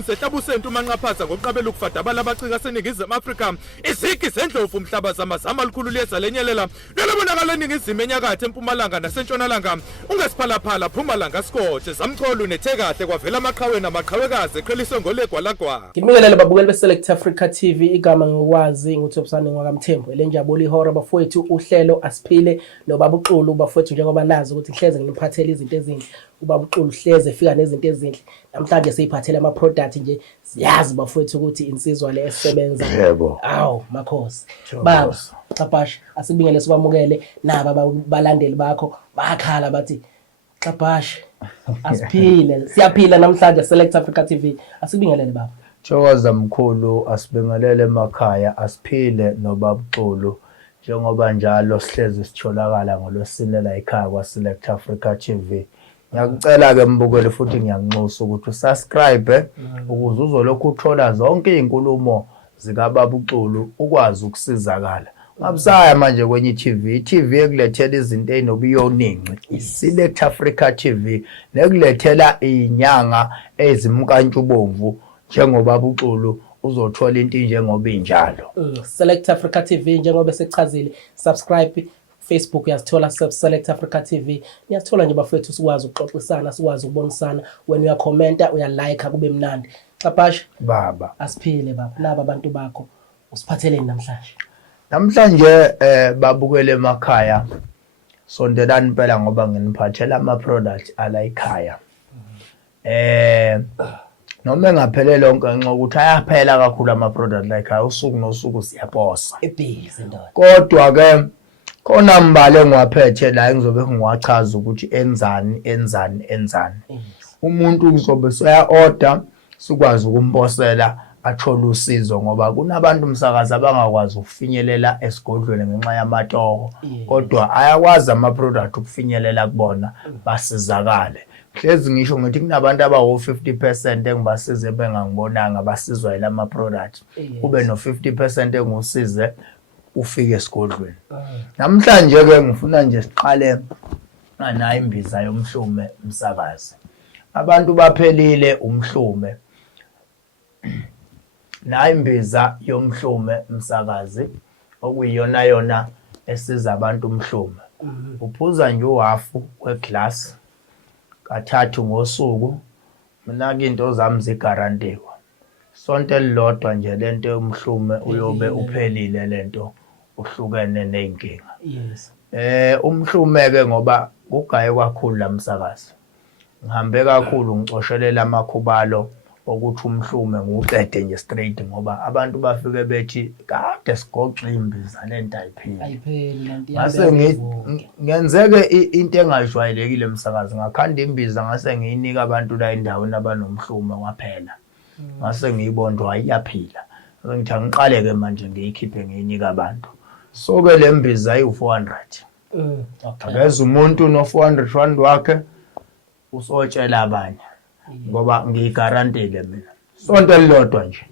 unsehlabusenti umanqaphaza ngoqabela ukufadabala abacika seningizimu Afrika izigi zendlovu umhlaba zamazama likhulu lezalenyelela lolobonakala eningizimu enyakatho empumalanga nasentshonalanga ungesiphalaphala Mpumalanga Skothe zamcholo nethekahle kwavela amaqhawe namaqhawekazi eqheliswe ngolegwalagwa. Ngibingelele babukeli beSelect Africa TV igama ngokwazi nguThobisane ngwakamthembu elenjabula ihora bafowethu uhlelo Asiphile noBabu Xulu bafowethu njengoba nazi ukuthi hleze ngimphathele izinto ezinhle uBabu Xulu hleze efika nezinto ezinhle namhlanje seyiphathele ama product nje siyazi bafowethu ukuthi insizwa le esebenza awu makhosi baba Xabasha asibingele sikwamukele naba balandeli bakho bakhala bathi Xabasha Asiphile siyaphila namhlanje Select Africa TV asibingelele baba. Thokoza mkhulu asibingelele emakhaya Asiphile noBabu Xulu njengoba njalo sihlezi sitholakala ngolwesine la ekhaya kwa Select Africa TV. Ngiyakucela ke mbukeli futhi ngiyanxusa ukuthi usubscribe ukuze uzolokhu uthola zonke izinkulumo zikaBabu Xulu ukwazi ukusizakala. Ngabusaya manje kwenye TV ekulethela izinto ezinobuyoningi Select Africa TV nekulethela inyanga ezimkantshubomvu njengoBabu Xulu uzothola into njengoba injalo. Select Africa TV njengoba sechazile subscribe Facebook uyasithola Select Africa TV niyasithola nje bafethu sikwazi ukuxoxisana sikwazi ukubonisana when uya commenta uya like kube mnandi. Xabasha baba Asiphile baba laba abantu bakho usiphatheleni namhlanje. Namhlanje babukele emakhaya sondelani impela ngoba nginiphathela ama products ala ekhaya. Noma engaphelele lonke ngenxa ukuthi ayaphela kakhulu ama products la ekhaya usuku nosuku siyaposa. Ebhizi ndoda. Kodwa ke khona mbale ngiwaphethe la engizobe ngiwachaza ukuthi enzani. Umuntu uzobe soya order sikwazi ukumposela athola usizo ngoba kunabantu umsakazi abangakwazi ukufinyelela esigodlweni ngenxa yamatoko kodwa ayakwazi ama product ukufinyelela kubona basizakale. Hlezi ngisho ngithi kunabantu abawo 50% engibasize bengangibonanga basizwa yilama product kube no 50% engusize ufike esigodlweni. Namhlanje ke ngifuna nje siqale nayo imbiza yomhlume umsakazi. Abantu baphelile umhlume. Na imbiza yomhlume umsakazi okuyiyona yona esiza abantu umhlume. Uphuza nje uhafu weglass kathathu ngosuku mina ke into zami zigarantiwa. Sonto elilodwa nje lento yomhlume uyobe uphelile lento uhlukene nezinkinga. Yes. Umhlume ke ngoba kugaye kakhulu lamsakazi. Ngihambe kakhulu ngicoshelela amakhubalo ukuthi umhlume ngiuqede nje straight ngoba abantu bafike bethi kade sigoxa imbiza lento ayipheli. Ayipheli lento Ngase ngenzeke into engajwayelekile emsakazi ngakhanda imbiza ngase ngiyinika abantu la endaweni abanomhlume kwaphela. Ngase ngiyibondwa iyaphila. Ngithi angiqale ke manje ngiyikhiphe ngiyinika abantu. So ke le mbiza ayi400. Akeza umuntu no 400 rand wakhe usotshela abanye. Ngoba ngiyigarantile mina. Sonto elilodwa nje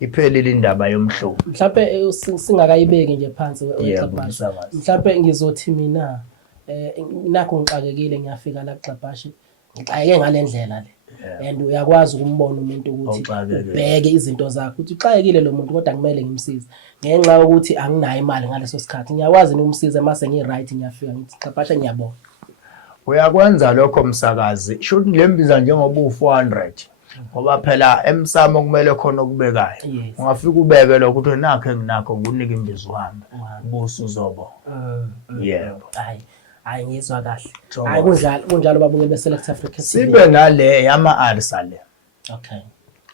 iphelile indaba yomhlume. Mhlawumbe singakayibeki nje phansi weXabasha. Mhlawumbe ngizothi mina nakho ngixakekile ngiyafika la Xabasha. Ngixakeke ngalendlela le. And uyakwazi ukumbona umuntu ukuthi ubheke izinto zakhe ukuthi uxakekile lo muntu kodwa kumele ngimsize. Ngenxa ukuthi anginayo imali ngaleso sikhathi. Ngiyakwazi ukumsiza mase ngiright ngiyafika ngithi Xabasha ngiyabonga. Uyakwenza lokho msakazi. Shothi lembiza njengoba u400 ngoba phela emsamo kumele khona okubekayo. Ungafika ubeke lokho uthi nakho enginakho nginika imbiza uhambe. Ubuso uzobo. Yebo. Hayi ngizwa kahle. Hayi kunjalo babukeli beSelect Africa. Sibe nale yama alsa le. Okay.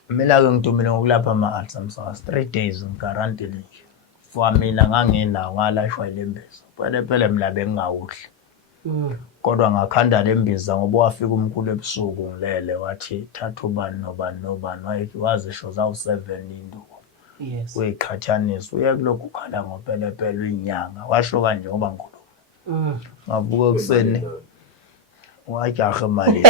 Mina ke ngidumile ngokulapha ama alsa msakazi 3 days ngigarantile nje. For mina nganginawo ngalashwa ilembiza. Phela mina bengawuhle. Kodwa ngakhanda lembiza ngoba wafika umkhulu ebusuku ngilele wathi thatha ubani nobani wazisho zawu 7 induku. Yes. Uyiqhathanisa uye kulokhu ukhala ngopelepele Inyanga washo kanje ngoba ngikolo. Ngavuka ekseni wajaha mali.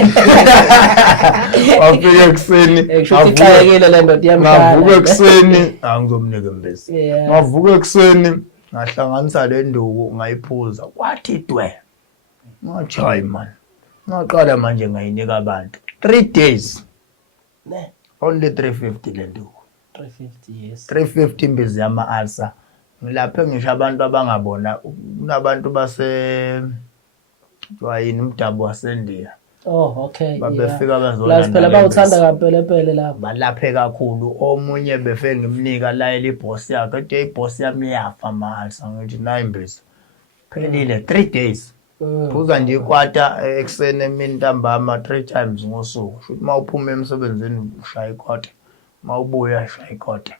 Wafika ekseni Ngixakekile le ndoda yamhlala. Ngavuka ekseni angizomnika imbiza. Ngavuka ekseni ngahlanganisa le nduku ngayiphuza kwathi dwe. Ngachayi man. Ngaqala manje ngayinika abantu 3 days. only 350 le nduku. 350 yes. 350 imbizi yama-alsa. Ngilaphe ngisho abantu abangabona kunabantu jwayini umdabu wasendiya. Oh okay. Babefika Plus phela bawuthanda kampele lapho. Balaphe kakhulu. Omunye befike ngimnika layela ibhosi yakhe. Ethi ibhosi yami iyafa ama-alsa. Ngithi nayi imbizi. Phelile 3 days. Phuza nje ikwata ekseni emini ntambama 3 times ngosuku. Futhi mawuphuma emsebenzini ushaya ikhota. Mawubuya ushaya ikhota.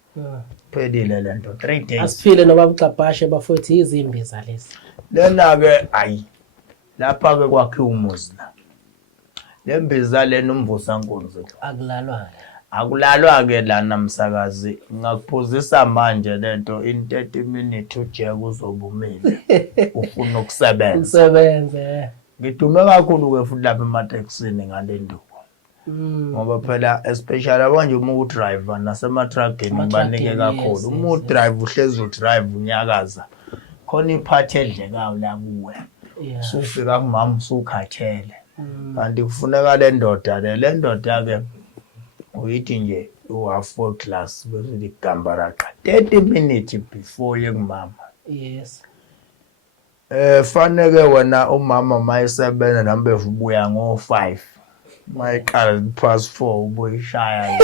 Phelile lento 3 days. Asiphile noBaba uXabhashe bafowethu izimbiza lezi. Lena ke ayi. Lapha ke kwakhe umuzi la. Lembiza lena umvusankulu zethu. Akulalwa ke la namsakazi. Ngakuphuzisa manje lento in 30 minutes uje kuzobumile. Ufuna ukusebenza. Usebenze. Ngidume kakhulu ke futhi lapha emateksini ngale nduku. Ngoba phela especially abanje uma udriver nasema-truckini banike kakhulu. Uma udrive uhlezi udrive unyakaza. Khona iphathi edlekayo la kuwe. Sufika kumama usukhathele. Kanti kufuneka le ndoda ke uyithi nje u-half 4 class bese ligambaraqa 30 minutes before yekumama. Yes. Faneke wena umama mayisebenza nambe ubuya ngo5 mayiqala past 4 ubuyishaya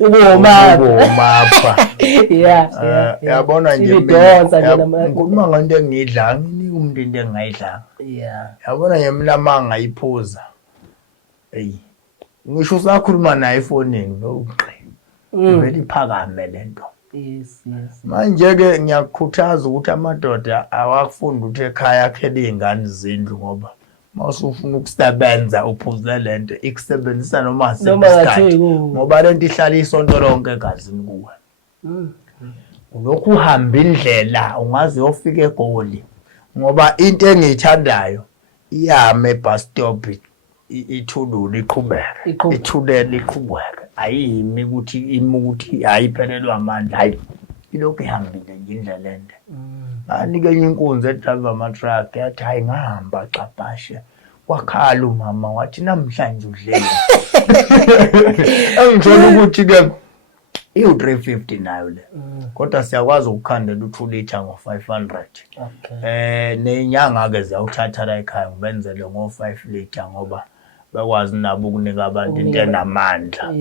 ubomapha. Yeah. Yabona nje ngikuma ngento engidla nginika umuntu into engayidla. Yeah. Yabona nje mina mangayiphuza. Hey. Ngisho usakhuluma naye efonini noqhe. Vele iphakame lento. Yes. Manje ke ngiyakukhuthaza ukuthi amadoda awakufunda ukuthi ekhaya akhele izingane zindlu ngoba mawusufuna ukusebenza uphuze lento ikusebenzisa noma isikhathi ngoba lento ihlala isonto lonke egazini kuwe. Ulokhu uhamba indlela ungaze uyofika eGoli ngoba into engiyithandayo iyame bus stop ithulule iqhubeke ithulele iqhubeke ayimi ukuthi ayiphelelwa amandla hayi ilokhu ihambile nje indlela ende. Anike inkunzi edriver ama-truck yathi hayi ngahamba Xabhashe wakhala umama wathi namhlanje udlele. Angithola ukuthi ke i-350 nayo le kodwa siyakwazi ukukhandela u2 liter ngo500. Neinyanga ke ziyawuthatha la ekhaya ngibenzele ngo5 liter ngoba bakwazi nabo ukunika abantu into enamandla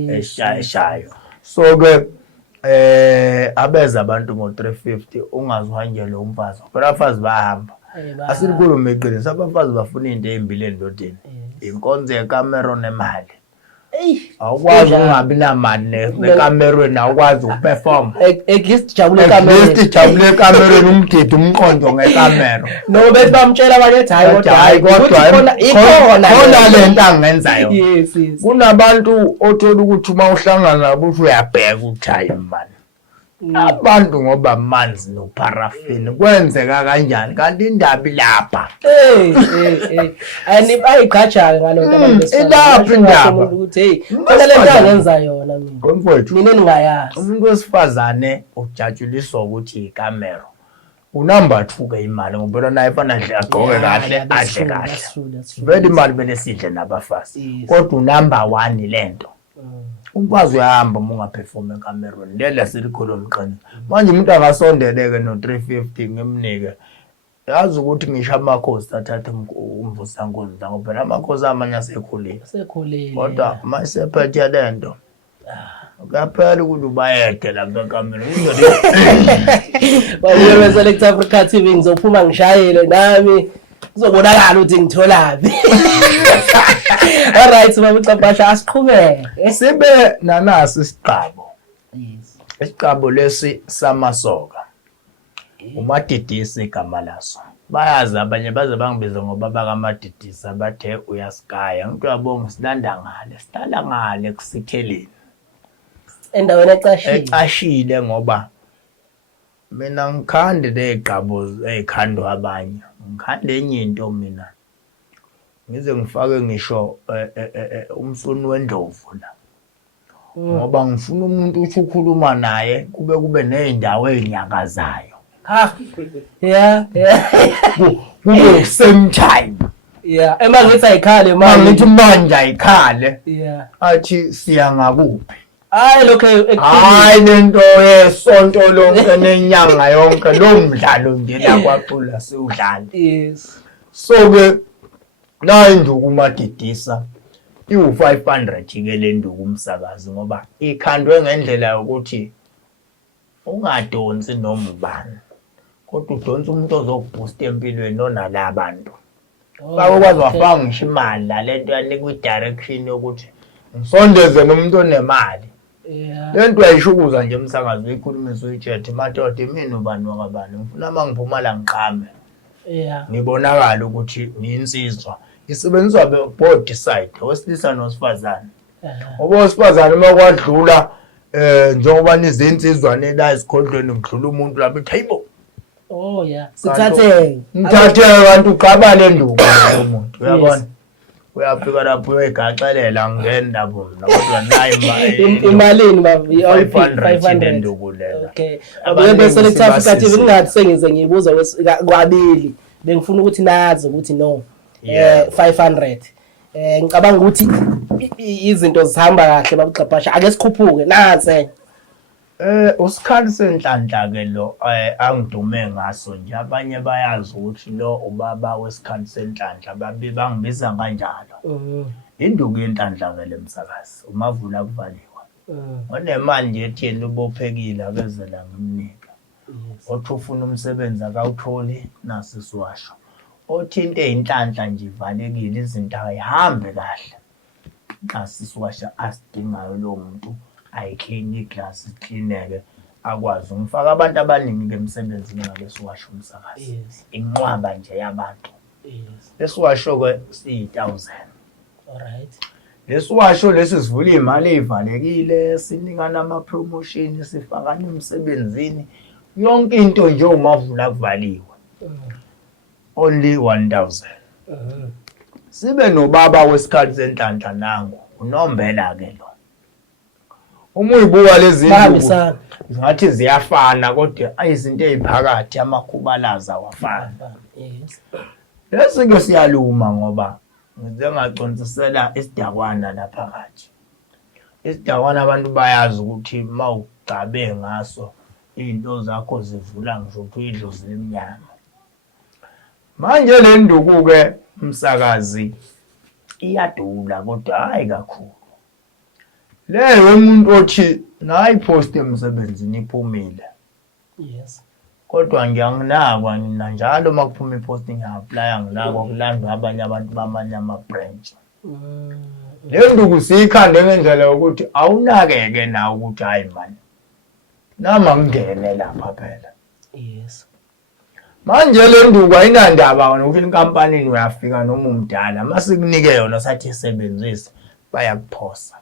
eshayo. So ke abeza abantu ngo350 ungazihanjele umfazi phela abafazi bahamba asilikhulume iqiniso abafazi bafuna into ezimbili endodeni inkonzo yekamera nemali. Awukwazi ungabi namali nekamerweni awukwazi ukuperform Ekisijabule ekamerweni umgidi umqondo ngekamera no bethi bamtshela abanye ethi hayi kodwa ikhona lento angenzayo. Kunabantu othola ukuthi uma uhlangana nabo uyabheka ukuthi hayi mani abantu ngoba manzi noparafini kwenzeka kanjani kanti indaba ilapha. Ayiqhatsha ngalonto abantu ilapha indaba ukuthi hey khona lento angenza yona mina ningayazi. Umuntu wesifazane ujatshuliswa ukuthi ikamera unumber 2 ke imali ngoba naye fanele agqoke kahle adle kahle vele imali bele sidle nabafazi kodwa unumber 1 lento. Umfazi uyahamba uma ungaperform ekamerweni lele silikhuluma qini manje umuntu angasondeleke no350 ngimnike yazi ukuthi ngisho amakhosi athatha umvusankulu ngoba phela amakhosi amanye asekhulile kodwa mayisephethe lento akaphela ukuthi ubayede la kamerweni babuye Select Africa TV ngizophuma ngishayele nami kuzobonakala ukuthi ngitholaphi. Alright Babu uXabhashe asiqhubeke sibe nanasi isiqabo. Isiqabo lesi samasoka umadidisi igama laso bayazi abanye baze bangibiza ngoba bakamadidisi abathe uyasikaya ngithi uyabonga silanda ngale kusitheleni endaweni ecashile ngoba mina ngikhande leziqabo ezikhandwa abanye ngikhande enye into mina ngize ngifake ngisho umsoni wendlovu la ngoba ngifuna umuntu uthi ukhuluma naye kube nezindawo ezinyakazayo yeah kube same time Yeah, emangithi ayikhale mangithi manje ayikhale yeah athi siya ngakuphi hayi lokho hayi lento yesonto lonke nenyanga yonke lo mdlalo nje la kwaxula siwudlala yes so ke la induku madidisa iwu500 ke le nduku umsakazi ngoba ikhandwe ngendlela yokuthi ungadonsi noma ubani kodwa udonsa umuntu ozokuboost empilweni onala abantu bakwazi wafanga ngisho imali la lento yanika i-direction yokuthi ngisondeze nomuntu onemali lento ayishukuza nje umsakazi uyikhulumisa uyitshethe madoda mina ubani wakabani ngifuna mangiphuma la ngiqhame ngibonakala ukuthi ngiyinsizwa isebenziswa both side owesilisa nosifazane ngoba owesifazane uma kwadlula njengoba nizinsizwane la esikhodlweni ngidlula umuntu lapha eTable oh yeah sithathe abantu uqabale nduku umuntu uyabona uyafika lapho uyigaxelela ngenda bona kodwa nayi imalini babu 500 nduku lela okay bese le Africa TV ngathi sengize ngibuza kwabili bengifuna ukuthi nazi ukuthi no 500 ngicabanga ukuthi izinto zihamba kahle babuxabhasha ake sikhuphuke nansi usikhali senhlanhla ke lo angidume ngaso nje abanye bayazi ukuthi lo ubaba wesikhali senhlanhla bangibiza kanjalo induku yenhlanhla ke lemsakazi umavula kuvaliwa onemali nje etheni ubophekile akezela ngimnika othi ufuna umsebenzi akawutholi nasi siwasho othinte inhlanhla nje ivalekile izinto ayihambe kahle nasi siwasha asidingayo lo muntu ayiclean iglass icleaneke akwazi ngifaka abantu abaningi emsebenzini ngalesiwasho umsakazi inqwaba nje yabantu lesiwasho ke si1000 alright lesiwasho lesi sivula imali ezivalekile sinikana ama promotion sifakana emsebenzini yonke into nje umavula kuvaliwe only 1000 sibe nobaba wesikhathi senhlanhla nangu unombela ke lo uma uyibuka lezi zinto ngathi ziyafana kodwa izinto eziphakathi amakhubalaza wafana yes lesi ke siyaluma ngoba ngizengacontsisela isidakwana lapha kathi isidakwana abantu bayazi ukuthi mawucabe ngaso izinto zakho zivula ngisho ukuthi uyidlozi lemnyama manje le nduku ke umsakazi iyadula kodwa hayi kakhulu leyo umuntu othi nayipost emsebenzini iphumile yes kodwa ngiyanginakwa mina njalo makuphuma ipost ngiyaplya nginakwa kulandwa abanye abantu bamanye ama branch le nduku siyikhande ngendlela yokuthi awunakeke na ukuthi hayi man nama ngene lapha phela yes manje le nduku ayinandaba nokuthi inkampanini uyafika noma umdala masikunike yona sathi isebenzise bayakuphosa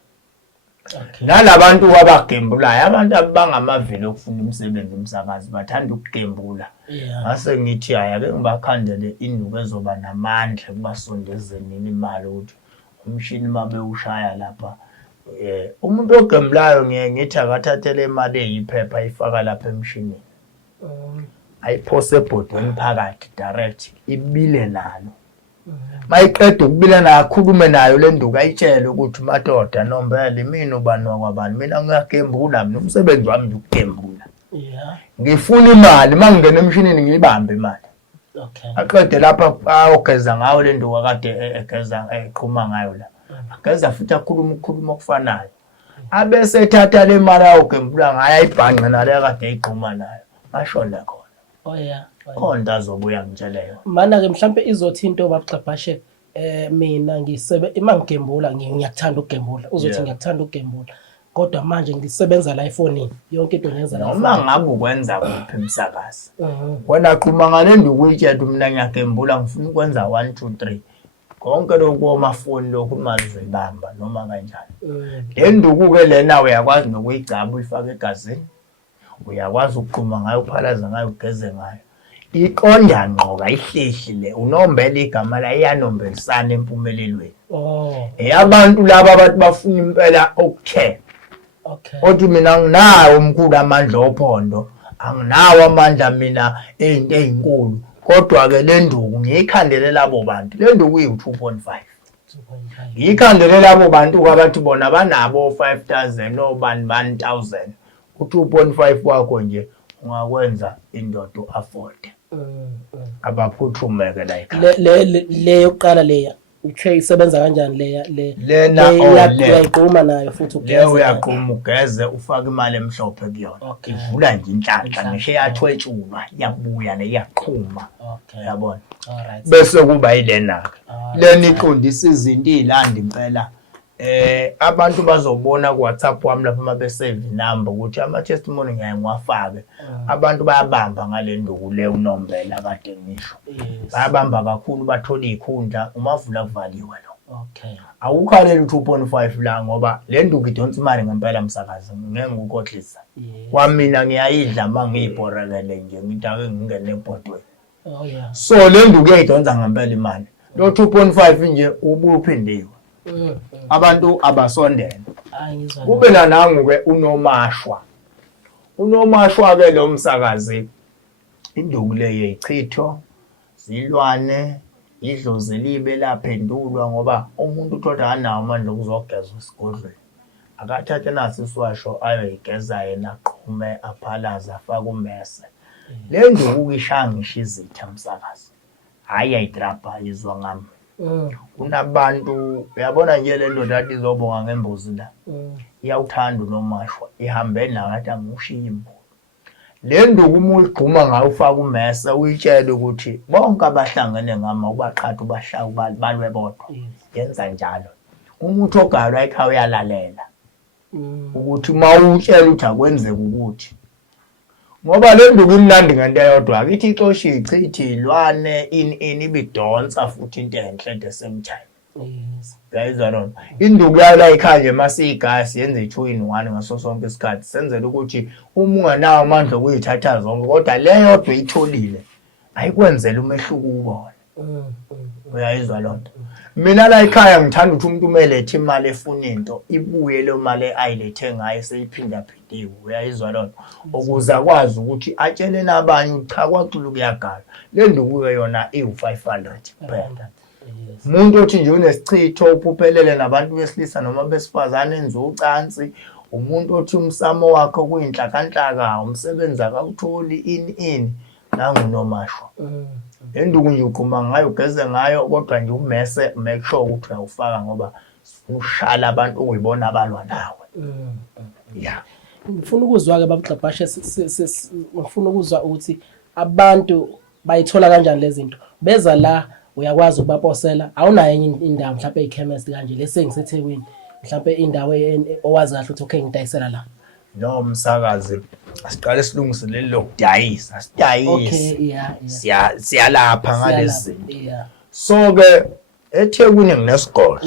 nalabantu abagembulayo abantu abangamavili okufuna umsebenzi umsakazi bathanda ukugembula ngase ngithi haya ke ngibakhandele induku ezoba namandla kubasondezeni imali ukuthi umshini mabe ushaya lapha umuntu ogembulayo ngithi akathathele imali eyiphepha ayifaka lapha emshinini ayiphose ebhodweni phakathi direct ibile nalo mayiqeda ukubila nayo akhulume nayo le nduku ayitshele ukuthi madoda nombele mina ubani wakwabani mina ngiyagembula mina umsebenzi wami ukugembula ngifuna imali mangingena emshinini ngiyibambe imali aqede lapha ayogeza ngayo le nduku akade egeza eqhuma ngayo la ageza futhi akhuluma okufanayo abese ethatha le mali ayogembula ngayo ayibhanqe nale akade eyiqhuma nayo ashona khona oh yeah khona azobuya ngitsheleyo mana ke mhlambe izothi into babuxabhashe mina mangigembula ngiyakuthanda ukugembula uzothi ngiyakuthanda ukugembula kodwa manje ngisebenza la efonini yonke into ngenza la noma ngabe ukwenza kuphi umsakazi wena aqhuma ngale nduku uyitshela mina ngiyagembula ngifuna ukwenza 1 2 3 konke lokho amafoni lokho imali zoyibamba noma kanjani le nduku ke lena uyakwazi nokuyigcaba uyifaka egazini uyakwazi ukuqhuma ngayo uphalaza ngayo ugeze ngayo iqonda ngqo kayihlehlile unombela igama la iyanombelisana empumelelweni abantu laba abathi bafuna impela okuthe othi mina nginawo umkhulu amandla ophondo anginawo amandla mina into ezinkulu kodwa ke le nduku ngiyikhandele labo bantu le nduku iyi-2.5 ngiyikhandele labo bantu abathi bona banabo 5,000 nobani 1,000 u-2.5 wakho nje ungakwenza indoda u-afford abaphuthumeke la ekhaya le yokuqala leya uthe isebenza kanjani lena uyayigquma nayo futhi ugeze uyagquma ugeze ufake imali emhlophe kuyona ivula nje inhlanhla ngisho yathwetshulwa yabuya neyaqhuma yabona bese kuba yilena-ke lena iqondisa izinto izilandi impela abantu bazobona ku WhatsApp wami lapha uma besave inamba ukuthi ama-testimony ngiyaye ngiwafake abantu bayabamba ngale nduku le unombela kade ngisho bayabamba kakhulu bathola izikhundla umavula kuvaliwe lo awukhaleli 2.5 la ngoba le nduku idonsa imali ngempela msakazi ngeke ngukhohlisa kwamina ngiyayidla mangiyibhorekele nje into ake ngingene ebhodweni so le nduku iyayidonsa ngempela imali lo 2.5 nje ubuphindiwe abantu abasondela kube nanangu-ke unomashwa-ke lo msakazi induku leyo ichitho zilwane idlozi libe laphendulwa ngoba umuntu uthola anawo amandla okuzogeza esigodlweni akathathe naso isiwasho ayoyigeza yena aqhume aphalaze afake umese le nduku ishaya ngisho izitha msakazi hhayi ayidrabha izwa ngami kunabantu uyabona nje le ndoda athi izobonga ngembuzi la iyawuthanda unomashwa ihambe nakathi angushiya imbuzi le nduku uma uyigquma ngayo ufake umese uyitshele ukuthi bonke abahlangene ngama ubaqhatha ubashaya balwe bodwa yenza njalo umuntu ogalwa ekhaya uyalalela ukuthi uma utshela ukuthi akwenzeke ukuthi ngoba le nduku imnandi ngento eyodwa akithi ixoshi ichithi ilwane ibidonsa futhi into enhle at the same time yayizwa lona induku yala ekhaya nje masiyigasi yenze 2 in 1 ngaso sonke isikhathi senzela ukuthi uma unganawo amandla okuyithatha zonke kodwa le yodwa uyitholile ayikwenzela umehluko ubona uyayizwa lonto mina la ekhaya ngithanda ukuthi umuntu umelethe imali efuna into ibuye le mali ayilethe ngayo seyiphinda phindiwe uyayizwa lonto ukuze akwazi ukuthi atshele nabanye ukuthi cha kwaXulu kuyagala le nduku yona iwu500 kuphela umuntu othi nje unesichitho uphuphelele nabantu besilisa noma besifazane enza ucansi umuntu othi umsamo wakhe kuyinhlakanhlaka umsebenzi akawutholi ini nangunomashwa le nduku nje uqhuma ngayo ugeze ngayo kodwa nje umese make sure ukuthi uyawufaka ngoba ushala abantu ukuyibona abalwa nawe ngifuna ukuzwa-ke babugxabhashe ngifuna ukuzwa ukuthi abantu bayithola kanjani lezi zinto beza la uyakwazi ukubaposela awunayo enye indawo mhlawumbe eyikhemesti kanje lesengisethekwini mhlawumbe indawo owazi kahle ukuthi okay ngidayisela la no msakazi asiqale silungiselele lokudayisa sidayise siyalapha ngalezi so ke eThekwini nginesigodlo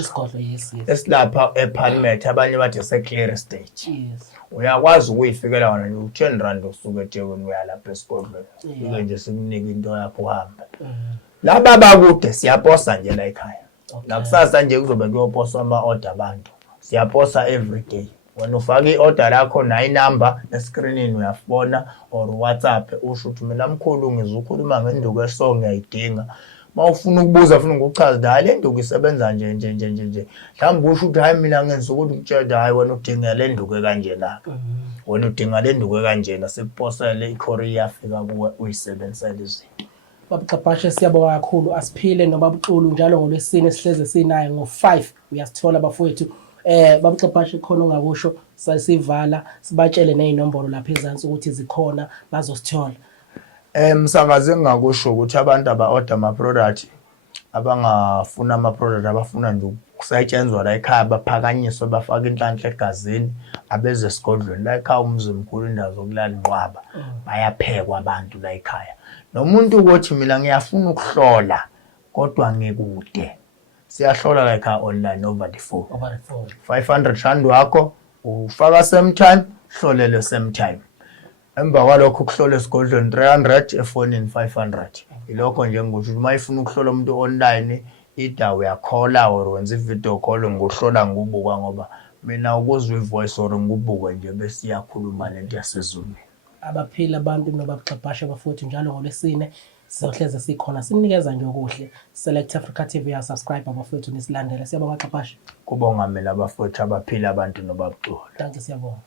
esilapha ePalmet abanye bathi seclear stage uyakwazi ukuyifikela wona nje u10 usuke eThekwini uyalapha esigodlweni ike nje sikunike into yakho uhambe laba bakude siyaposa nje la ekhaya la kusasa nje kuzobe kuyoposwa ama-order abantu siyaposa every day wena ufaka i-order lakho na inamba escreenini uyafona or WhatsApp usho ukuthi mina mkhulu ngizokhuluma ngenduku eso ngiyayidinga mawufuna ukubuza ufuna ukuchaza hayi le nduku isebenza nje mhlawumbe usho ukuthi hayi mina ngenza ukuthi ngitshela hayi wena udinga le nduku ekanjena wena udinga le nduku ekanjena sikuposele i-courier yafika kuwe uyisebenzisele izinto babugxabhashe siyabonga kakhulu Asiphile noBabuXulu njalo ngolwesine sihleze sinaye ngo5 uyasithola bafowethu babugxabhashe khona ongakusho sasivala sibatshele nezinombolo lapha ezantsi ukuthi zikhona bazosithola msakazi engakusho ukuthi abantu aba-order ama-product abangafuna ama-product abafuna nje ukusetshenzwa la ekhaya baphakanyiswe bafake inhlanhla egazini abeze esigodlweni la ekhaya umzi mkhulu indawo zokulala inqwaba bayaphekwa abantu la ekhaya nomuntu ukuthi mina ngiyafuna ukuhlola kodwa ngikude siyahlola la ekhaya online over the phone 500 rand wakho ufaka same time hlolele same time emva kwalokho ukuhlola esigodlweni 300 efonini 500 ilokho nje ngisho uma ifuna ukuhlola umuntu online idawo yakhola or wenza i-video call ngohlola ngubuka ngoba mina ukuzwa ivoice or ngubuka nje bese iyakhuluma lento yasezulwini abaphila abantu noBabuXabhashe bafowethu njalo ngolwesine Sizohleze sikhona sinikeza nje okuhle. Select Africa TV ya subscribe abafowethu nisilandele. Siyabonga Xhaphashi. Kubonga mina abafowethu abaphila abantu nobabucula. Danke siyabonga.